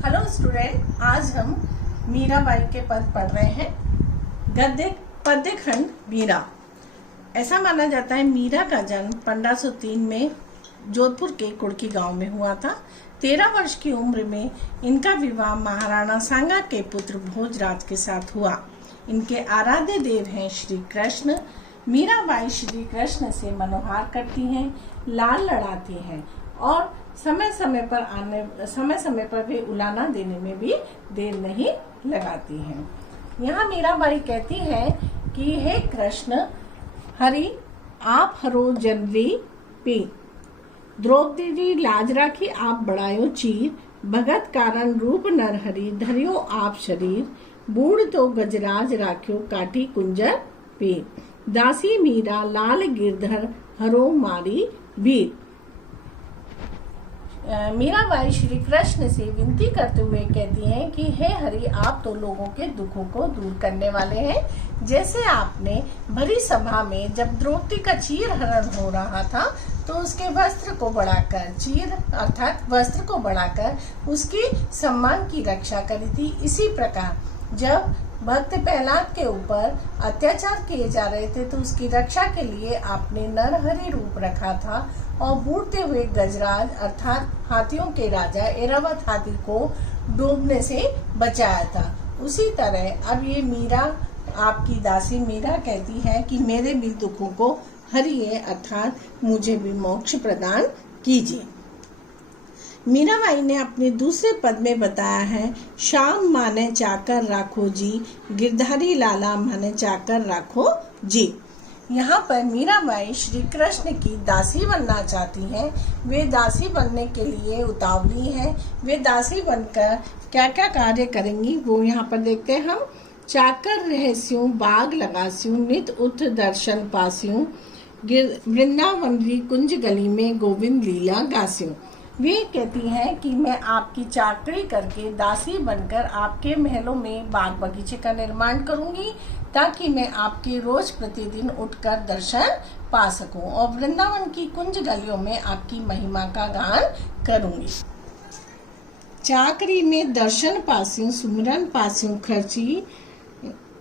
Hello student, आज हम मीराबाई के पद पढ़ रहे हैं। पद्य खंड मीरा। ऐसा माना जाता है मीरा का जन्म 1503 में जोधपुर के कुड़की गांव में हुआ था। 13 वर्ष की उम्र में इनका विवाह महाराणा सांगा के पुत्र भोजराज के साथ हुआ। इनके आराध्य देव हैं श्री कृष्ण। मीराबाई श्री कृष्ण से मनोहार करती हैं, लाल लड़ाती हैं और समय समय पर भी उलाना देने में भी देर नहीं लगाती हैं। यहाँ मीराबाई कहती है कि हे कृष्ण हरि आप हरो जनरी पी, द्रौपदी लाज राखी आप बढ़ायो चीर, भगत कारण रूप नर हरि धरियो आप शरीर, बूढ़ तो गजराज राख्यो काटी कुंजर पी, दासी मीरा लाल गिरधर हरो मारी वीर। मीराबाई श्री कृष्ण से विनती करते हुए कहती हैं कि हे हरि आप तो लोगों के दुखों को दूर करने वाले हैं। जैसे आपने भरी सभा में जब द्रौपदी का चीर हरण हो रहा था तो उसके वस्त्र को बढ़ाकर, चीर अर्थात वस्त्र को बढ़ाकर उसकी सम्मान की रक्षा करी थी, इसी प्रकार जब भक्त प्रहलाद के ऊपर अत्याचार किए जा रहे थे तो उसकी रक्षा के लिए आपने नरहरि रूप रखा था और बूढ़ते हुए गजराज अर्थात हाथियों के राजा एरावत हाथी को डूबने से बचाया था। उसी तरह अब ये मीरा, आपकी दासी मीरा कहती है कि मेरे भी दुखों को हरिए अर्थात मुझे भी मोक्ष प्रदान कीजिए। मीराबाई ने अपने दूसरे पद में बताया है, शाम माने चाकर राखो जी, गिरधारी लाला माने चाकर राखो जी। यहाँ पर मीराबाई श्री कृष्ण की दासी बनना चाहती हैं। वे दासी बनने के लिए उतावली हैं। वे दासी बनकर क्या क्या कार्य करेंगी वो यहाँ पर देखते हैं हम। चाकर रहस्यों बाग लगास्यूं, नित उठ दर्शन पास्यूं, वृंदावनरी कुंज गली में गोविंद लीला गास्यूं। वे कहती हैं कि मैं आपकी चाकरी करके दासी बनकर आपके महलों में बाग बगीचे का निर्माण करूंगी ताकि मैं आपके रोज प्रतिदिन उठकर दर्शन पा सकूं और वृंदावन की कुंज गलियों में आपकी महिमा का गान करूंगी। चाकरी में दर्शन पास्यूं, सुमिरन पास्यूं खर्ची,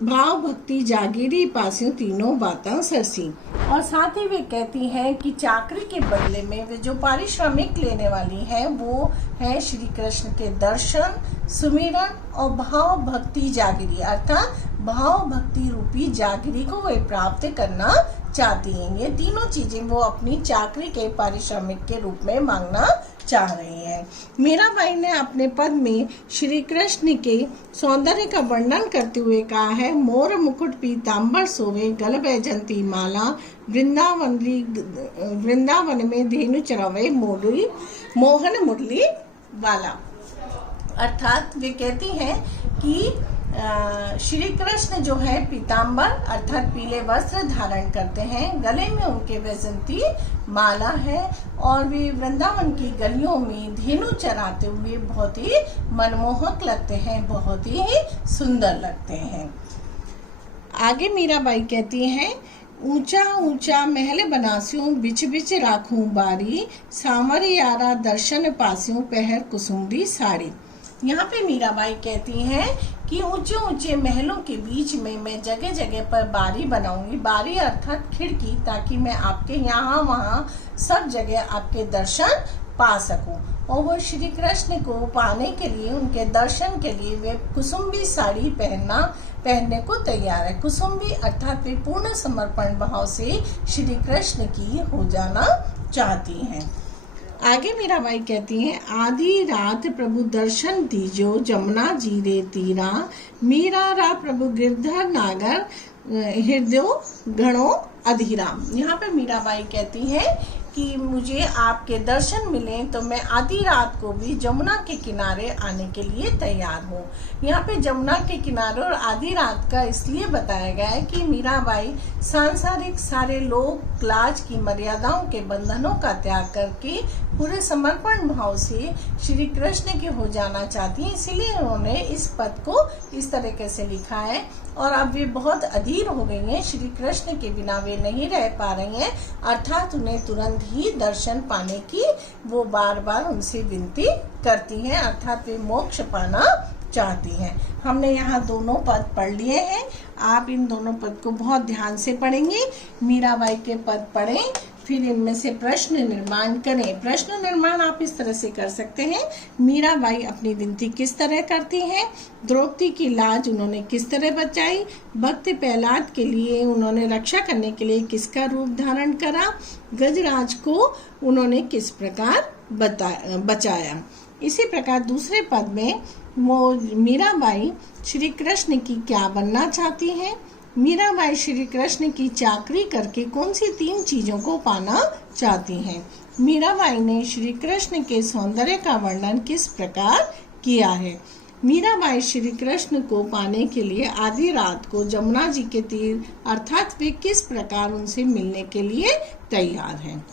भाव भक्ति जागीरी पास्यूं, तीनों बातें सरसी। और साथ ही वे कहती हैं कि चाकरी के बदले में वे जो पारिश्रमिक लेने वाली हैं वो है श्री कृष्ण के दर्शन, सुमिरन और भाव भक्ति जागीरी अर्थात भाव भक्ति रूपी जागीरी को वे प्राप्त करना चाहती हैं। ये तीनों चीजें वो अपनी चाकरी के पारिश्रमिक के रूप में मांगना चाह रही हैं। मीराबाई ने अपने पद में श्री कृष्ण के सौंदर्य का वर्णन करते हुए कहा है, मोर मुकुट पीताम्बर सोवे, गल बैजंती माला, वृंदावन में धेनु चरावे मोहन मुरली वाला। अर्थात वे कहती हैं कि श्री कृष्ण जो है पीताम्बर अर्थात पीले वस्त्र धारण करते हैं, गले में उनके वैजंती माला है और वे वृंदावन की गलियों में धेनु चराते हुए बहुत ही मनमोहक लगते हैं, बहुत ही सुंदर लगते हैं। आगे मीराबाई कहती हैं, ऊंचा ऊंचा महल बनास्यूं, बिच बिच राखूं बारी, सांवर यारा दर्शन पास्यूं, पहर कुसुम्बी साड़ी। यहाँ पे मीराबाई कहती हैं कि ऊंचे ऊंचे महलों के बीच में मैं जगह जगह पर बारी बनाऊंगी, बारी अर्थात खिड़की, ताकि मैं आपके यहाँ वहाँ सब जगह आपके दर्शन पा सकूं। और वो श्री कृष्ण को पाने के लिए, उनके दर्शन के लिए वे कुसुम्बी साड़ी पहनने को तैयार है। कुसुम्बी अर्थात वे पूर्ण समर्पण भाव से श्री कृष्ण की हो जाना चाहती हैं। आगे मीराबाई कहती हैं, आधी रात प्रभु दर्शन दीजो, जमुना जीरे तीरा, मीरा रा प्रभु गिरधर नागर, हृदय गणो अधीरा। यहाँ पे मीराबाई कहती हैं कि मुझे आपके दर्शन मिले तो मैं आधी रात को भी जमुना के किनारे आने के लिए तैयार हूँ। यहाँ पे जमुना के किनारे और आधी रात का इसलिए बताया गया है कि मीराबाई सांसारिक सारे लोग लाज की मर्यादाओं के बंधनों का त्याग करके पूरे समर्पण भाव से श्री कृष्ण के हो जाना चाहती हैं, इसीलिए उन्होंने इस पद को इस तरीके से लिखा है। और अब वे बहुत अधीर हो गई हैं, श्री कृष्ण के बिना वे नहीं रह पा रही हैं, अर्थात उन्हें तुरंत ही दर्शन पाने की वो बार बार उनसे विनती करती हैं, अर्थात वे मोक्ष पाना चाहती हैं। हमने यहाँ दोनों पद पढ़ लिए हैं, आप इन दोनों पद को बहुत ध्यान से पढ़ेंगे। मीराबाई के पद पढ़ें, फिर इनमें से प्रश्न निर्माण करें। प्रश्न निर्माण आप इस तरह से कर सकते हैं, मीराबाई अपनी विनती किस तरह करती हैं, द्रौपदी की लाज उन्होंने किस तरह बचाई, भक्त प्रहलाद के लिए उन्होंने रक्षा करने के लिए किसका रूप धारण करा, गजराज को उन्होंने किस प्रकार बचाया। इसी प्रकार दूसरे पद में वो मीराबाई श्री कृष्ण की क्या बनना चाहती हैं, मीराबाई श्री कृष्ण की चाकरी करके कौन सी 3 चीजों को पाना चाहती हैं, मीराबाई ने श्री कृष्ण के सौंदर्य का वर्णन किस प्रकार किया है, मीराबाई श्री कृष्ण को पाने के लिए आधी रात को जमुना जी के तीर अर्थात वे किस प्रकार उनसे मिलने के लिए तैयार हैं।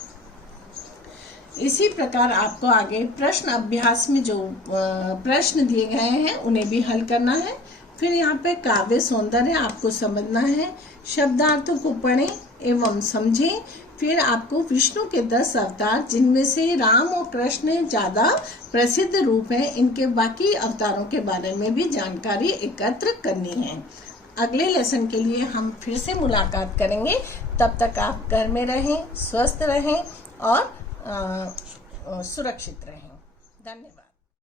इसी प्रकार आपको आगे प्रश्न अभ्यास में जो प्रश्न दिए गए हैं उन्हें भी हल करना है। फिर यहाँ पे काव्य सौंदर्य आपको समझना है, शब्दार्थों को पढ़ें एवं समझें। फिर आपको विष्णु के 10 अवतार, जिनमें से राम और कृष्ण ज्यादा प्रसिद्ध रूप हैं, इनके बाकी अवतारों के बारे में भी जानकारी एकत्र करनी है। अगले लेसन के लिए हम फिर से मुलाकात करेंगे, तब तक आप घर में रहें, स्वस्थ रहें और सुरक्षित रहें। धन्यवाद।